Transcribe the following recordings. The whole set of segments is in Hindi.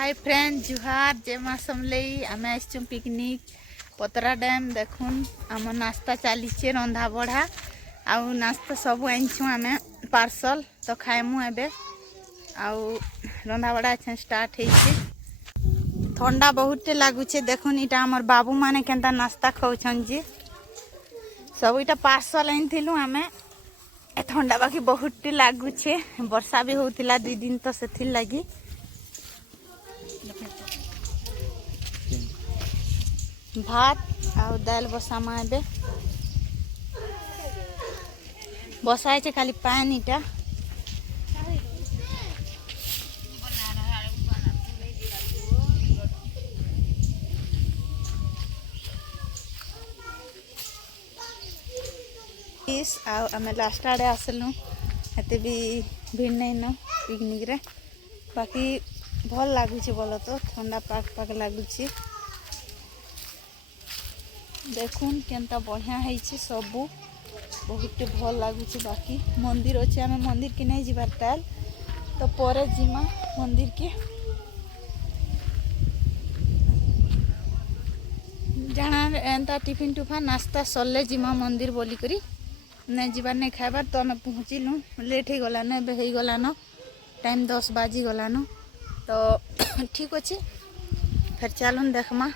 हाय फ्रेंड जुहार जय माँ समलई आम आसचु पिकनिक पतरा डैम देखुन आम नास्ता चलीचे रंधा बढ़ा आउ नास्ता सब आनछू आम पार्सल तो खाएमु एबे आउ रंधा बढ़ा अच्छा स्टार्ट होइछे। ठंडा बहुते लागुचे देखुन इटा हमर बाबू माने केनता नास्ता खाउछन जी सब इटा पार्सल आनथिलु आमे ठंडा बाकी बहुते लागुचे वर्षा भी होतिला 2 दिन तो सेथिर लागी भात आउ दाल बसामा एबे बसाए खाली पानी इटा इस आउ आमे लास्ट आड़े आसलु एते भी भीड़ नहीं न पिकनिक रे बाकी भल लागुची बोलो तो ठंडा पाक पाक लागुची देखुन केनता बढ़िया है सबू बहुत भल लगुच बाकी मंदिर अच्छे आम मंदिर की नहीं जीवार ताल तो पर जीमा मंदिर के जाना एंता टिफिन टुफा नास्ता सरले जीमा मंदिर बोली करी नहीं जीवार नहीं खाइबार तो आम पहुँचलु लेट हो गलान ए गलान टाइम 10 बाजी गलान तो ठीक अच्छे फिर चलुन देखमा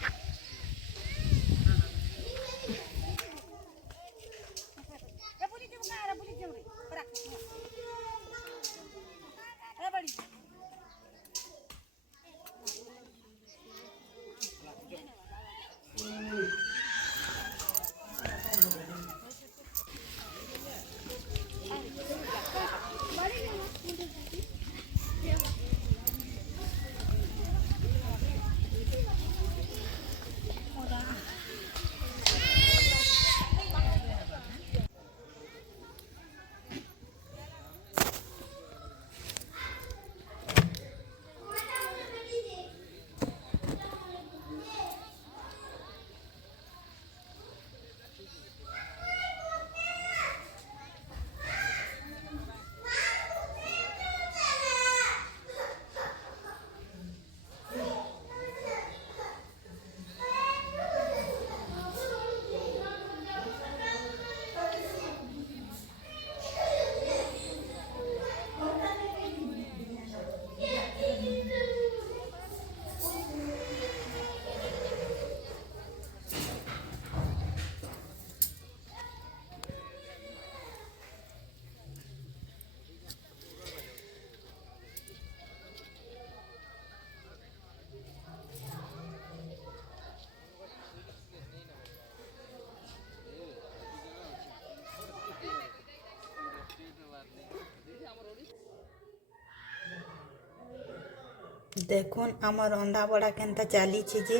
देखुन आम रंधा बड़ा केनता चली जे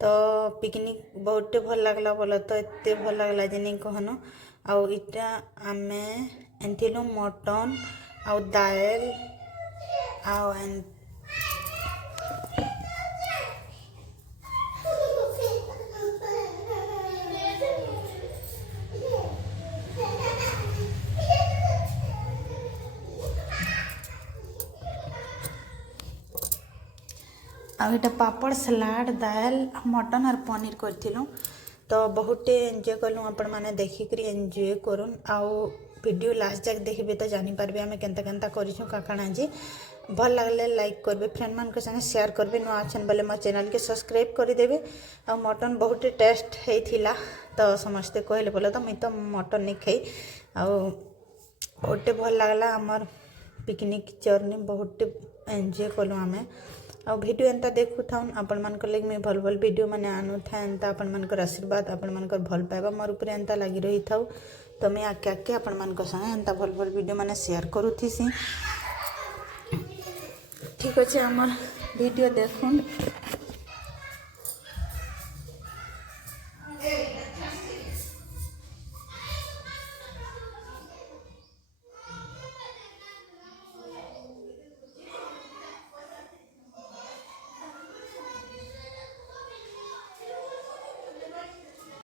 तो पिकनिक बहुत भल लगला बोलो तो एते भल लगला जे नहीं कहनो आउ इटा आमे एंथिलु मटन आउ दाल आउ आटा पापड़ सलाड दाल मटन और पनीर करथिलु तो बहुत एंजॉय कलु आपण माने देखिक एंजॉय करूँ आउ वीडियो लास्ट जाक देखिए तो जानी पारबे आमे केनता केनता करिछु काकाना जी भल लगले लाइक करबे फ्रेंड मान के संगे शेयर करबे नो आछन बोले मो चैनल के सब्सक्राइब कर देबे आ मटन बहुत टेस्ट हेथिला तो समस्ते कहले बोले तो मैं तो मटन नहीं खाई आ बहुत भल लगला हमर पिकनिक जर्नी बहुत एंजॉय कलु आमे आ वीडियो एंता देखु थाउन आपण मान लगे मैं भल भल वीडियो माने आनु था एंता आपण मान आशीर्वाद आपण मान भल पाइबा मोर ऊपर एंता लगी रही थाउ तो मैं आके आके आपण मान संगे एंता भल भल वीडियो माने शेयर करूथीसी ठीक अच्छे हमर वीडियो देखुन।